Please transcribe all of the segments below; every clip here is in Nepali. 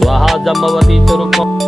स्वाहा जम्बवती स्वरूप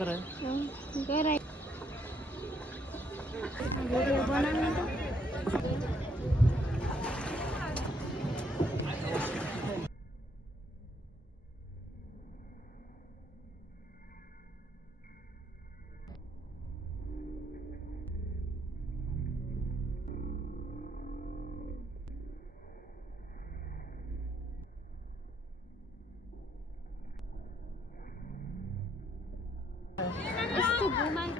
गराइ भिडियो बनाउनु त यस्तो घुमाइ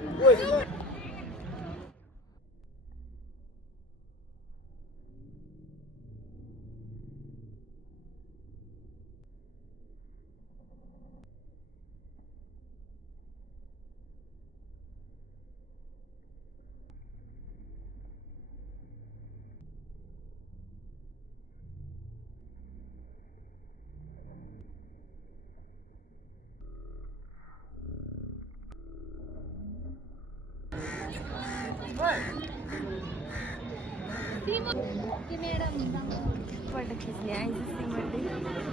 कि मैडम फोटो खींचने आई थी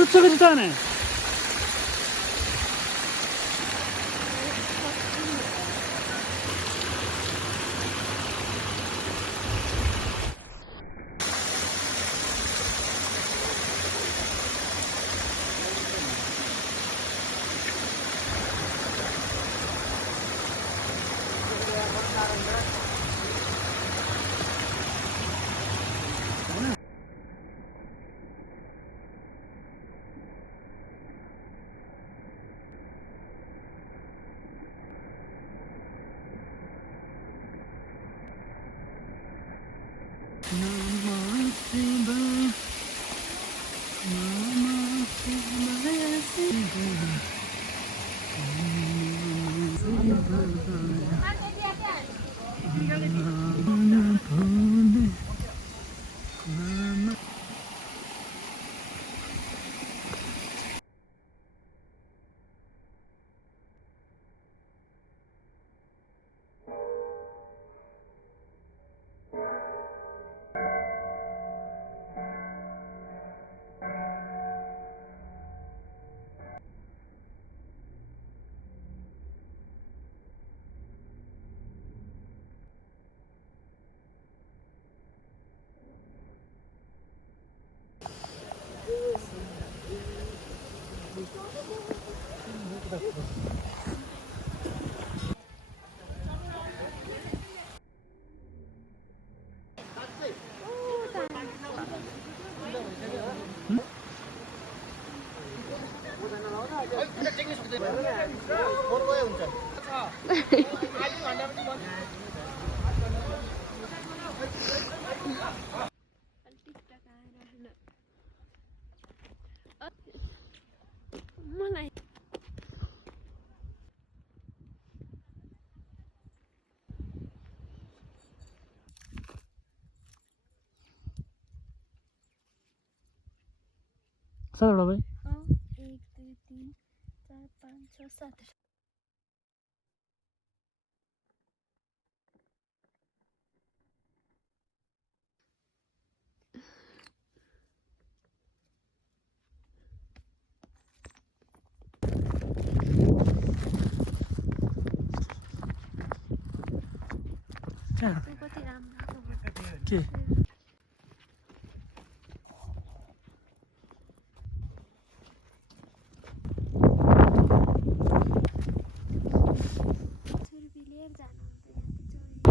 Tutto capitane! मलाई सर भाई 1 2 3 4 5 6 7 कति राम्रो के छुर्पी लिएर जानुहुन्छ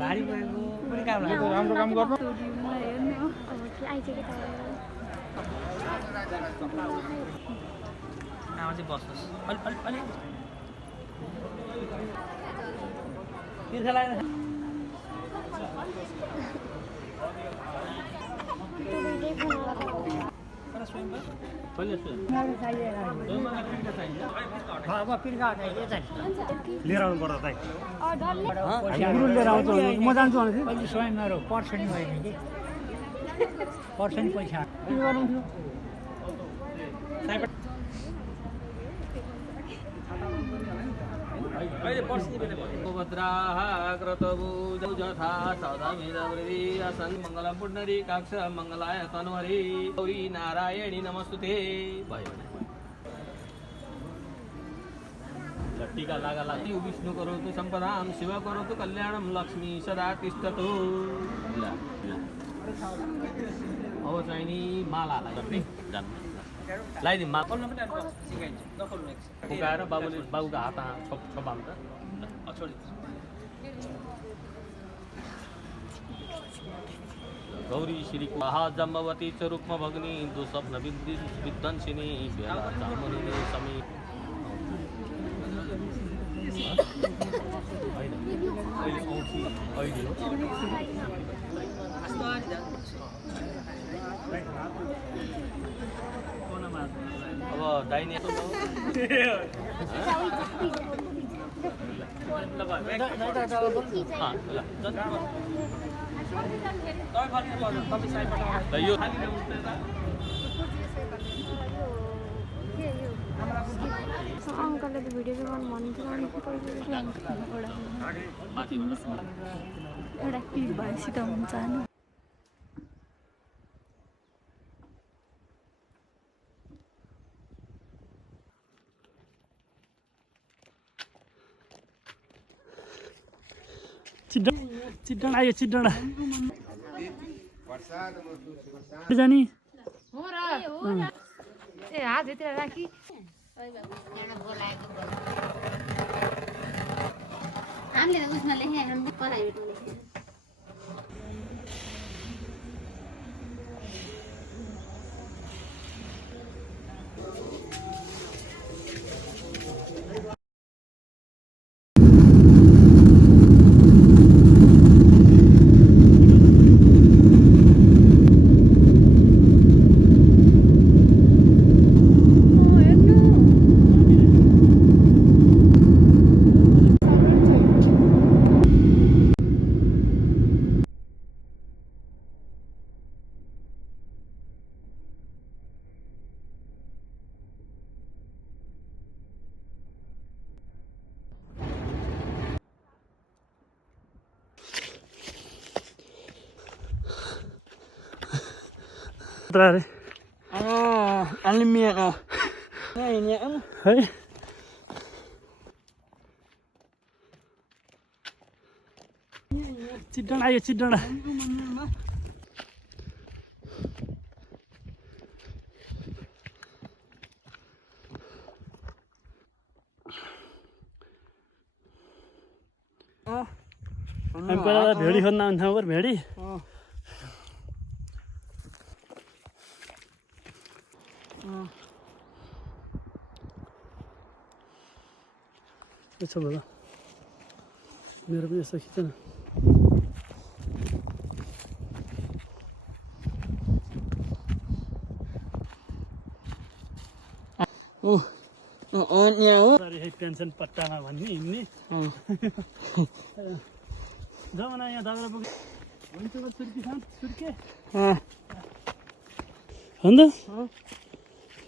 भारी भएको कुनै काम लाग्यो राम्रो काम गर्नु मलाई हेर्नु हो अब के आइसक्यो त आमा चाहिँ बस्नुहोस् अलि अलि तिर्खा लाग्दैन लिएर आउनु पर्छ दाइ गुरु लिएर आउँछु म जान्छु भने अहिले स्वयं मेरो पर्सेन्ट भएन कि पर्सेन्ट पैसा के गर्नु थियो जथा सौदामिदवृदि असन् मङ्गलं पुण्डरीकाक्ष मङ्गलाय तनोहरि गौरी नारायणी नमस्तुते भयो टीका लागा लागि विष्णु करोतु सम्पदां शिव करोतु कल्याणं लक्ष्मी सदा तिष्ठतु अब चाहिँ नि मालालाई जान्नु लगाइदिउँ माला पुकाएर बाबुले बाबुको हात छोपाम त गौरी श्री जम्बवती च रुक्म भग्नी दुस्वप्न विध्वंसिनी बेला चामुण्डी समी अब दाहिने यो अङ्कलले त भिडियो गर्नु भन्थ्यो एउटा क्लिप भएपछि त हुन्छ नि चिट्टन आयो चिट्टन जाने ए हात भित्र राखी हामीले त उसमा लेखेँ हामीले प्राइभेटमा लेखेँ Alimia है चिट्डाँडा आयो चिट्डाँडा हामी पहिला भेडी खोज्न आउँथ्यौँ पर भेडी यसो भयो मेरो पनि यस्तो खिच्छ न पेन्सन पट्टामा भन्ने हिँड्ने जमाना यहाँ दादा पुग्यो हुन्छ सुर्की खान सुर्के हो नि त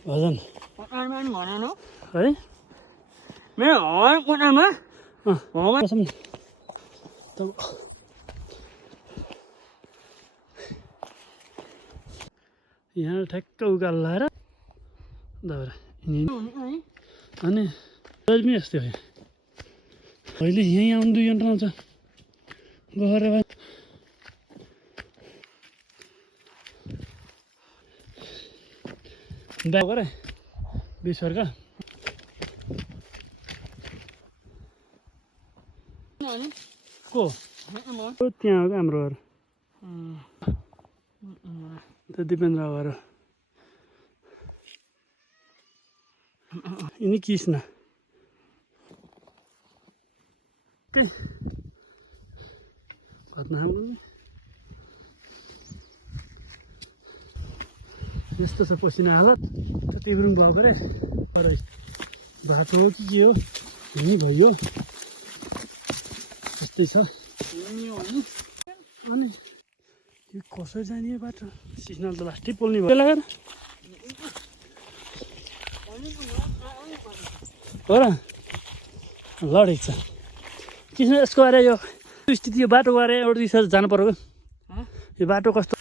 भजन भनेन है मेरो हर कुरामा यहाँ ठ्याक्क उकालो लाएर दाउरा अनि पनि यस्तै हो अहिले यहीँ आउनु 2 घन्टा आउँछ गएर गरे बिसर्क को त्यहाँ हो हाम्रो घर त्यो दिपेन्द्र घर यिनी कृष्ण यस्तो छ पसिना हालत त्यो तिब्रुङ भयो परे तर बाटो हो कि के हो हिँड्ने भयो यस्तै छ अनि यो कसरी जाने यो बाटो सिग्नल त लास्टै पोल्ने भयो लागेर हो र लडेको छ किन यसको अरे यो स्थिति यो बाटो गएर एउटा दिशा जानु पर्यो यो बाटो कस्तो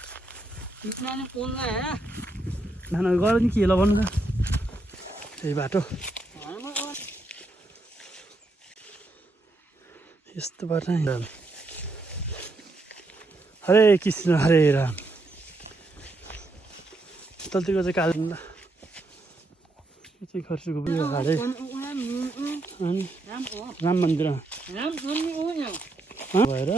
नाना गऱ्यो नि के ल भन्नु त त्यही बाटो यस्तो बाटो हरे कृष्ण हरे राम तलतिरको चाहिँ कालो चाहिँ खर्चुको हाडे अनि राम मन्दिर भएर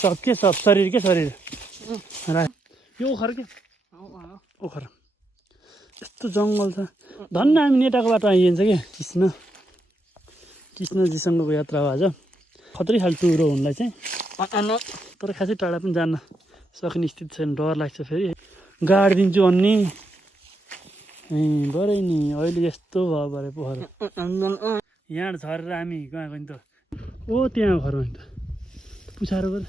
सब के सब शरीर के शरीर यो ओखर के ओखर यस्तो जङ्गल छ धन्न हामी नेटाको बाटो आइन्छ क्या कृष्णजीसँगको यात्रा भयो आज खतरै खाले टुर हो उनलाई चाहिँ तर खासै टाढा पनि जान्न सक्ने स्थिति छैन डर लाग्छ फेरि गाडिदिन्छु भन्ने बरै नि अहिले यस्तो भयो भरे पोखरा यहाँ झरेर हामी गएको नि त ओ त्यहाँ घर हो नि त पुछारो गरे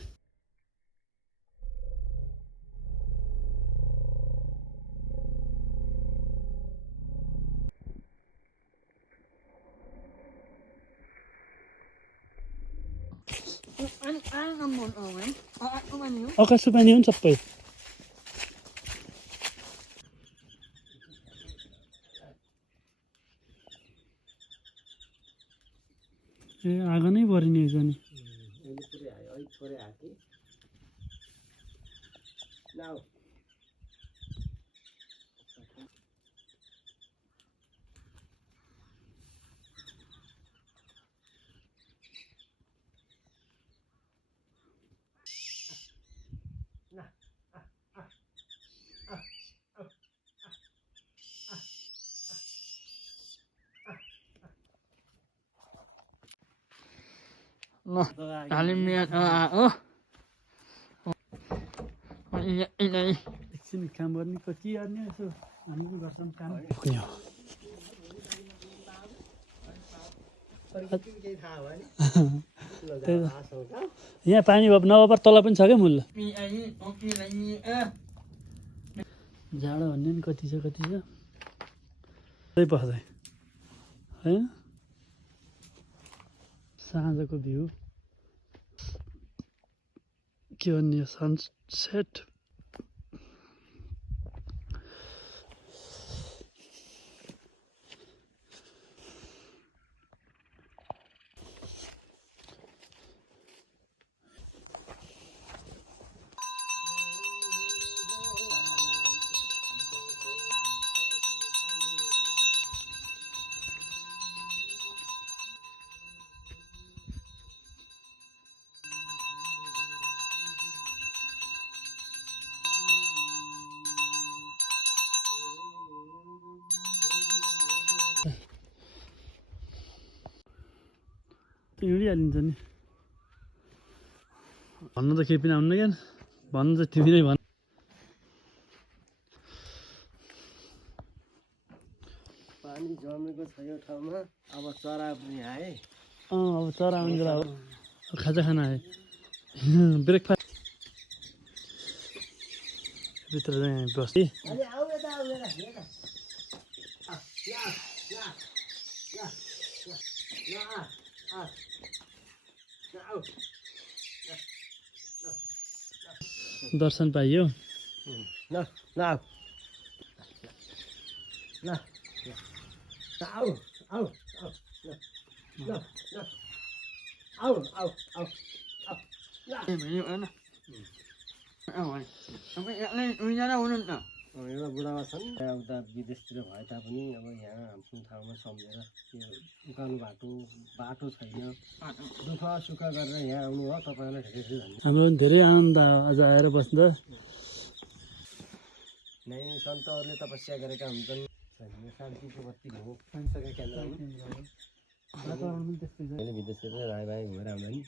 आकाश पानी हो नि सबै ए आगो नै पऱ्यो नि नि एकछिन काम गर्ने के गर्ने यसो हामी पनि गर्छौँ काम यहाँ पानी नभए तल पनि छ क्या मूल्य जाडो भन्ने नि कति छ त्यही पर्छ होइन साँझको भ्यू के भन्ने सनसेट हिँडिहालिन्छ नि भन्नु त केही पनि आउनु क्या भन्नु चाहिँ तिमी नै भन् पानी जमेको छ यो ठाउँमा अब चरा पनि आए अब चरा आउने बेला हो खाजा खाना आयो ब्रेकफास्ट भित्र चाहिँ बस्दै अनि आऊ यता आऊ हेर हेर दर्शन पाइयो ल ल आऊ ल आऊ आऊ ल ल आऊ आऊ आऊ एउटा बुढामा छन् उता विदेशतिर भए तापनि अब यहाँ आफ्नो ठाउँमा सम्झेर यो उकालो बाटो छैन दुःख सुख गरेर यहाँ आउनु हो तपाईँलाई धेरै धेरै धन्यवाद हाम्रो पनि धेरै आनन्द आज आएर बस्दा नै सन्तहरूले तपस्या गरेका हुन्छन् शान्तिको बत्ती हो संस्थाका केन्द्रमा अहिले विदेशतिर राई भाइ घुमेर आउँदा नि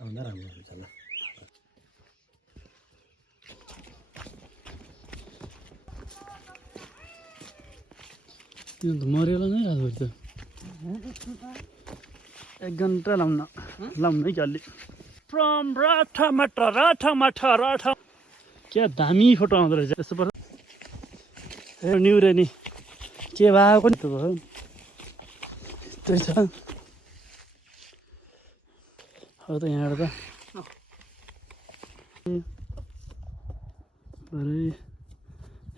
आउँदा राम्रो हुन्छ ल त्यो त मरेला नै रातभरि त 1 घन्टा लाउन है कि अलि फ्रम राठा क्या दामी फोटो आउँदो रहेछ यस्तो पर्छ ए न्युरे नि के भएको नि त भयो त्यही छ हो त यहाँबाट त भरे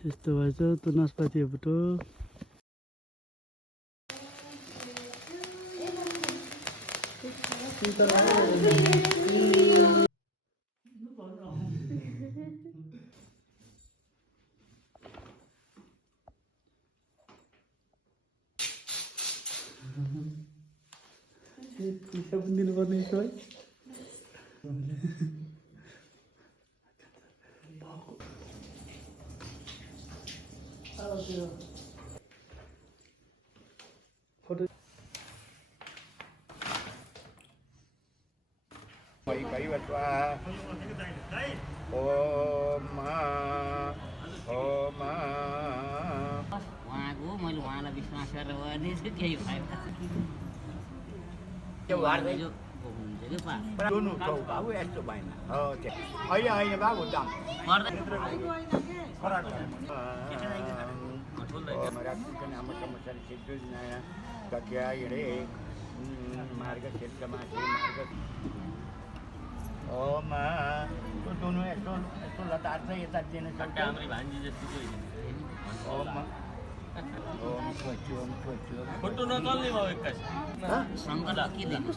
यस्तो भएछ त्यो नासपाती फोटो पैसा पनि दिनुपर्ने है फोटो उहाँको मैले उहाँलाई विश्वास गरेर भनेछु केही भएन हाम्रो भान्जी जस्तो फोटो नचल्ने भयो एक्कासी शङ्कर के लिनु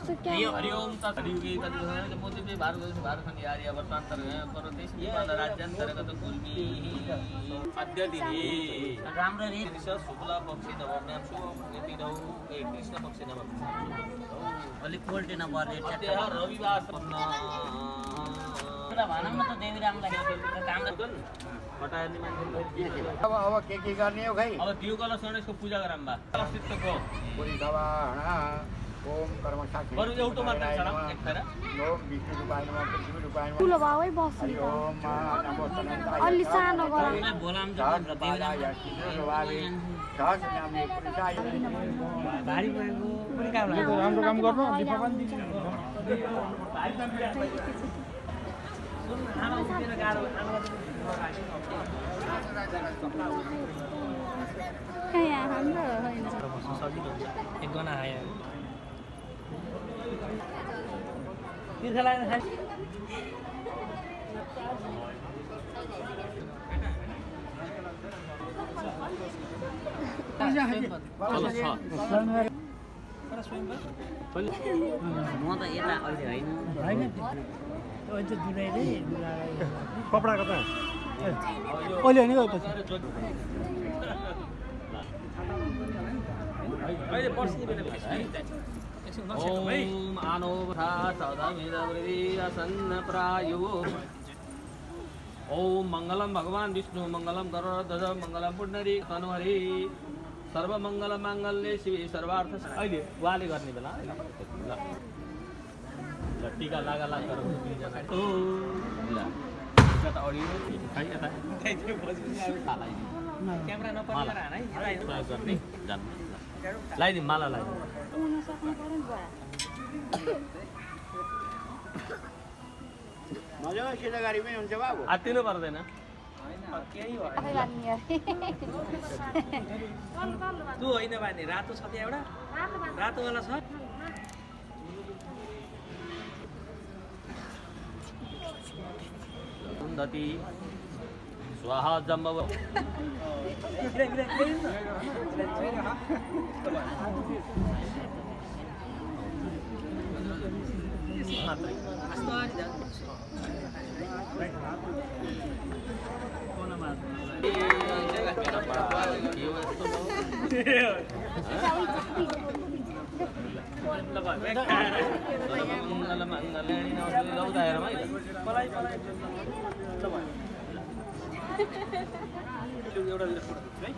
हरिओम तत्सदिवे तद्विधं मोदिते भारतखण्डे आर्यावर्तान्तर परदेशे राज्यान्तर्गत कुर्मी अद्य दिने राम्रो रे शुक्ला पक्षी नवम्यां शुभतिथौ कृष्ण पक्षी नवम्यां अलिक क्वालिटी नपर्ने त्यहाँ रविवार भनौँ न त देवीरामलाई काम हटाइने मान्छे अब के गर्ने हो खै अब दिउ कलश गणेशको पूजा गरौँ बा अस्तित्वको ओम कर्म साक्षी बरु एउटा मात्र छ एक फेर ओम विष्णु रूपाय नमः पृथ्वी रूपाय नमः ठुलो भावै बस्नु हरि ओम नमो तनन्ताय अलि सानो गरौँ बोलाम त भारी भएको कुनै काम लाग्यो राम्रो काम गर्नु यहाँ हाम्रो होइन एक गना आयो तीर्थलाई म त यता अहिले होइन कपडा कता अहिले होइन पछि अहिले पर्सि बेला ओम आनोभा सदामिदवृदि असन्न प्रायो ओम मङ्गलम भगवान् विष्णु मङ्गलम गरुडध्वज मङ्गलम पुण्डरी तनुहरि सर्वमङ्गल माङ्गल्ये शिवे सर्वार्थ अहिले उहाँले गर्ने बेला ल ल टिका लागा लाग गरेर दुईजना ओ ल टिका त अडियो खै यता क्यामेरा नपर्ने है प्रयोग गर्ने जान्नु लगाइदिउँ माला लगाइदिउँ आत्तिनु पर्दैन तँ होइन बानी रातो छ त्यहाँ एउटा रातोवाला छ सुन्दती स्वाहा जम्बव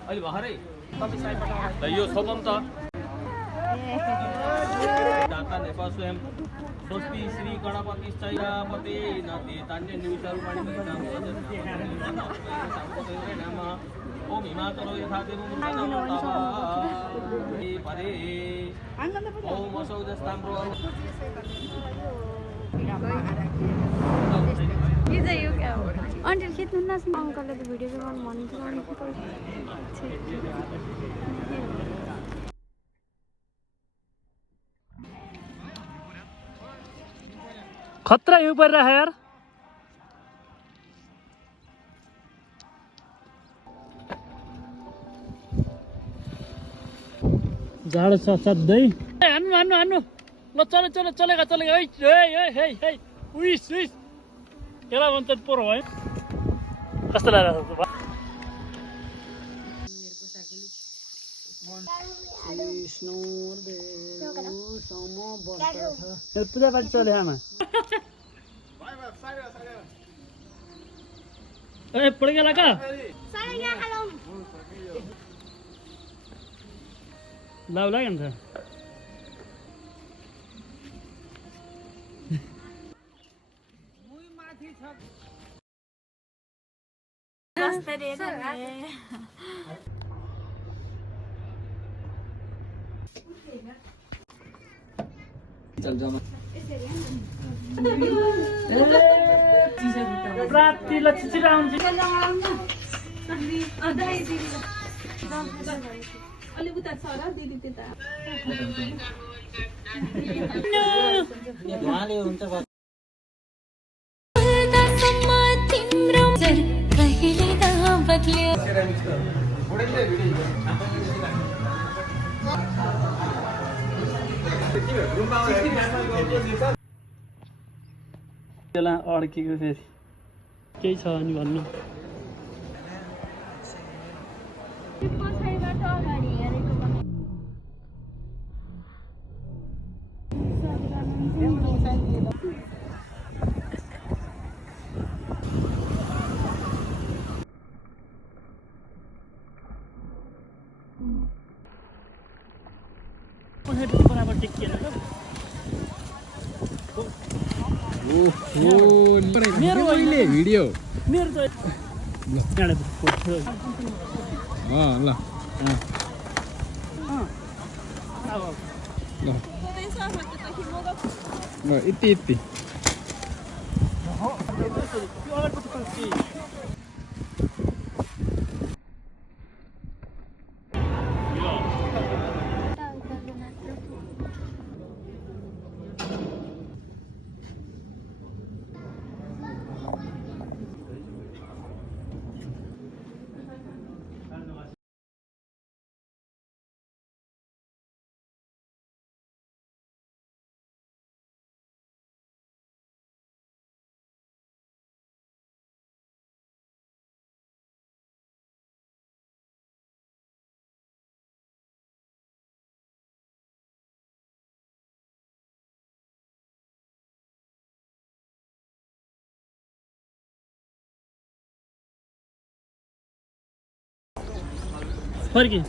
अहिले भर्खरै ल यो सोपम त दाता नेपाल स्वयं स्वस्ति श्री गणपति चैरापते नदी तान्य निमिषरूपाणि नाम ओम हिमाचलो यथा देवमुन्दनं तव परे ओम असौ जस्ताम्रो के चाहिँ यो क्या हो अन्टिल खिच्नु नसक्नु अङ्कलले त भिडियो गर्नु भन्नुहुन्छ खतरा हिउँ परिरहेको यार जाडो छ सधैँ हान्नु हान्नु हान्नु ल चले चले चलेगा चलेगा उइस उइस यसलाई भन्छ पोरो है कस्तो लाग्यो पूजापाठ चल्यो आमा ए पड़ गया का लाउ लाग्यो नि त प्राप्ति लक्ष्मी राम जी त्यसलाई अड्केको फेरि केही छ अनि भन्नु बराबर टेकिएन मेरो भिडियो मेरो त ल यति यति फर्की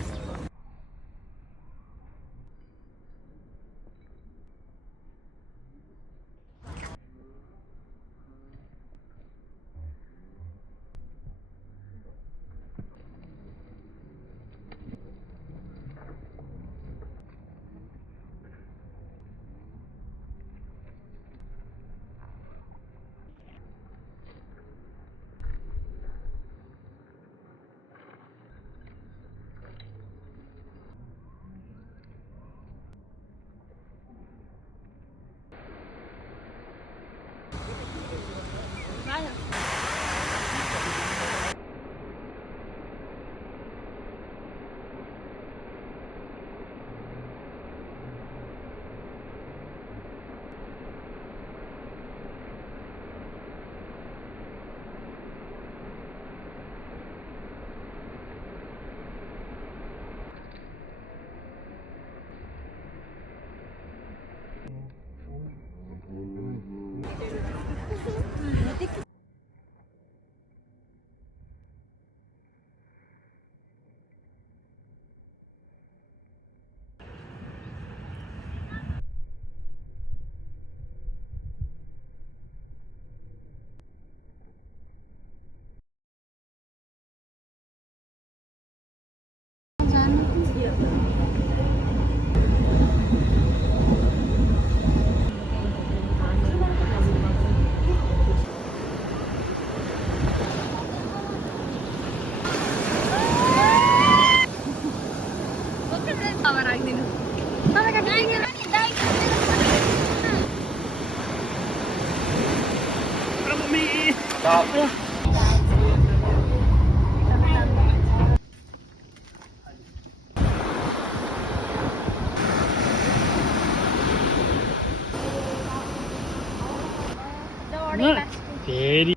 फेरि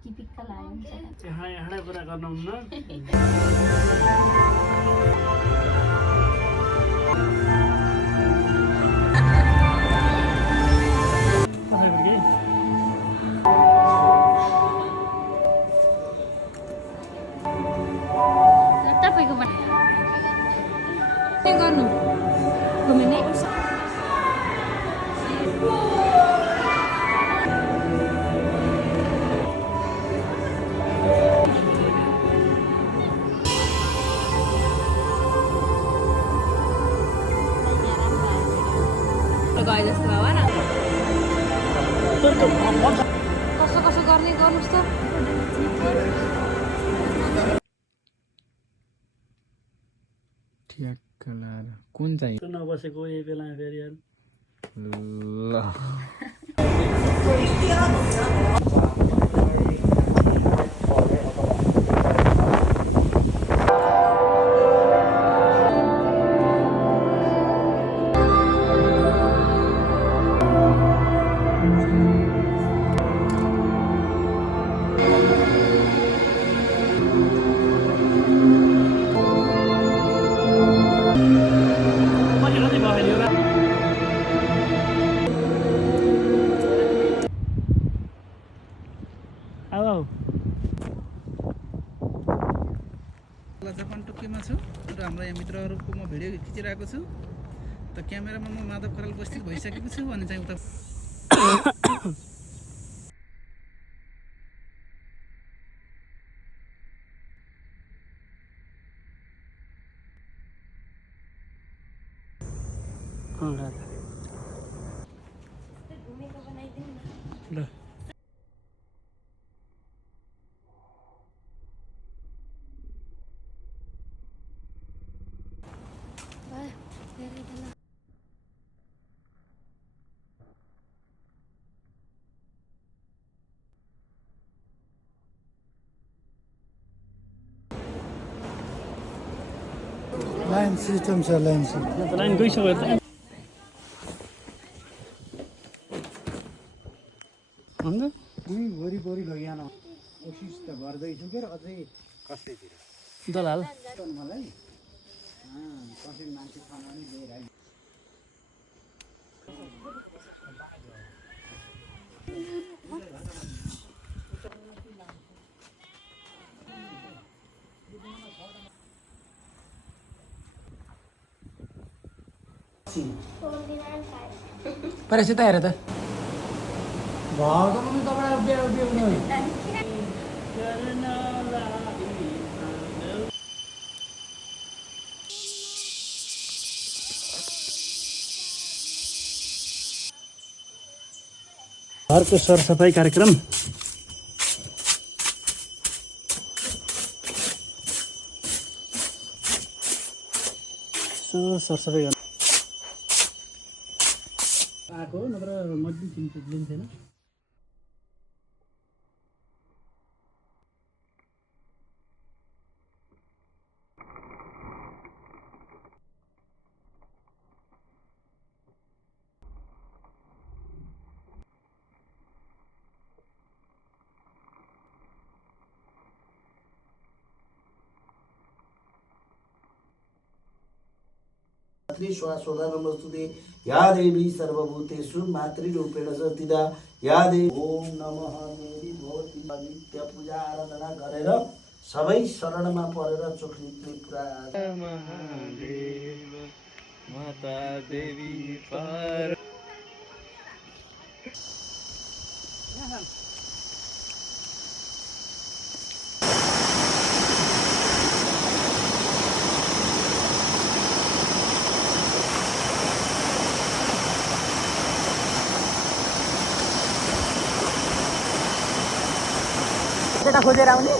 टिपिकल आयो हाँडै कुरा गर्नुहुन्न तपाईँको के गर्नु घुम्ने गए जस्तो भयो न कसो कसो गर्ने गर्नुहोस् त ठ्याक्क लाएर कुन चाहिँ नबसेको यही बेला फेरि ल जापान टोकियोमा छु र हाम्रो यहाँ मित्रहरूको म भिडियो खिचिरहेको छु त क्यामेरामा म माधव खराल उपस्थित भइसकेको छु अनि चाहिँ उता ल लाइन सिस्टम छ लाइन सिस्टम लाइन गइसक्यो त अन्त वरिपरि लगिहान कोसिस त गर्दैछु के अझै कसैतिर दलाल मलाई कसै मान्छे खाना पनि लिएर आइ परेछ त हेर त भगवान तपाईँ घरको सरसफाइ कार्यक्रम सरसफाइ गर्नु आएको नत्र मजबुत लिन्थेन श्वासोदा नमस्तुते या देवी सर्वभूतेषु मातृरूपेण संस्थिता या देवी ओम नमः देवी भवती नित्य पूजा आराधना गरेर सबै शरणमा परेर चोखली पुरा महादेव माता देवी पार केटा खोजेर आउने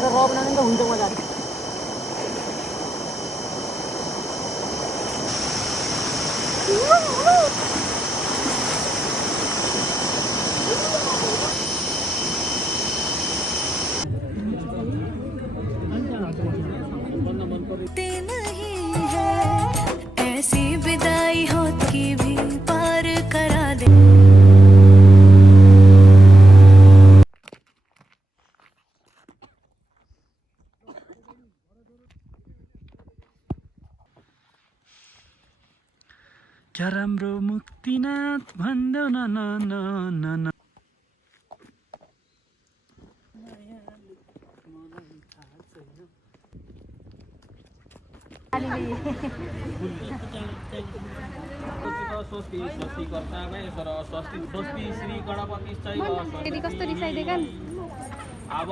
र रब नानी त हुन्छ मजाले क्या राम्रो मुक्तिनाथ भन्देऊ न न न न न स्वस्ति स्वस्ति कर्तामै सर स्वस्ति स्वस्ति श्री गणपतिश्चैव यदि कस्तो रिसाइदिएका नि अब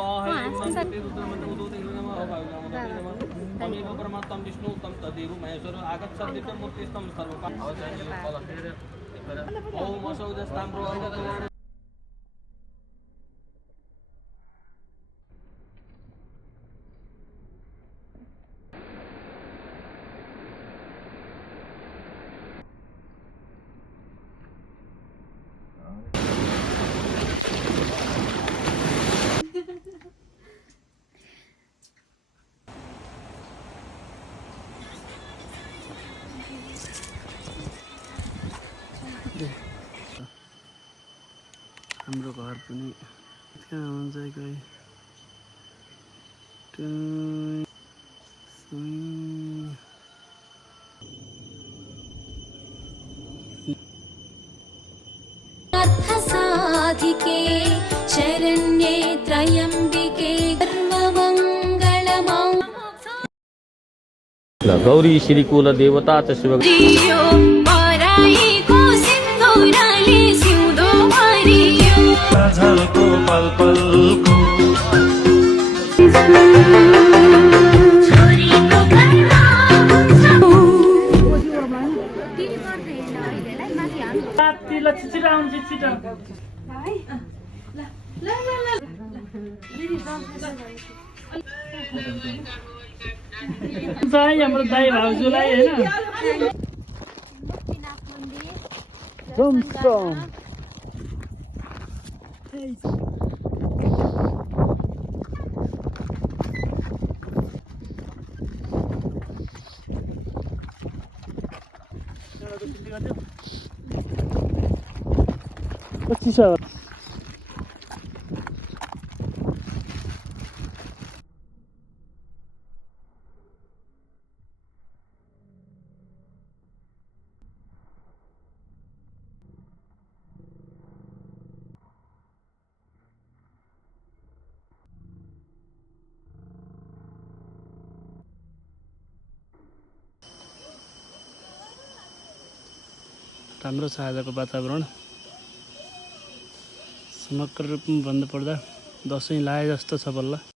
तमेव परमात्मं विष्णु तं तदेव महेश्वर आगच्छद्दिव्यं मूर्तिस्तं सर्वकाम ओम असौदस्ताम्रो अर्घतो हाम्रो घर पनि कहाँ हुन्छ कोही साधिके शरण्ये त्रयम्बिके सर्वमङ्गलमं गौरी श्री कुल देवता च शिव पराईको सिन्दुरले सिउँदो भरियो झलको पल पलको छोरीको घरमा रातिलाई छिटो आउँछ छिटो दाई हाम्रो दाई भाउजूलाई होइन चिसो राम्रो छ आजको वातावरण समग्र रूपमा भन्नुपर्दा दसैँ लाए जस्तो छ बल्ल